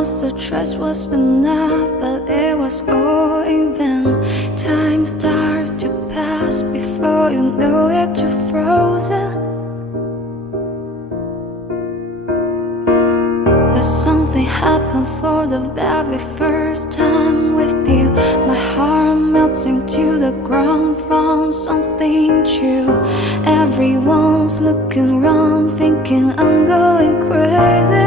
Once the trust was enough, but it was all in vain. Time starts to pass before you know it, you're frozen. But something happened for the very first time with you. My heart melting to the ground, found something true. Everyone's looking around, thinking I'm going crazy.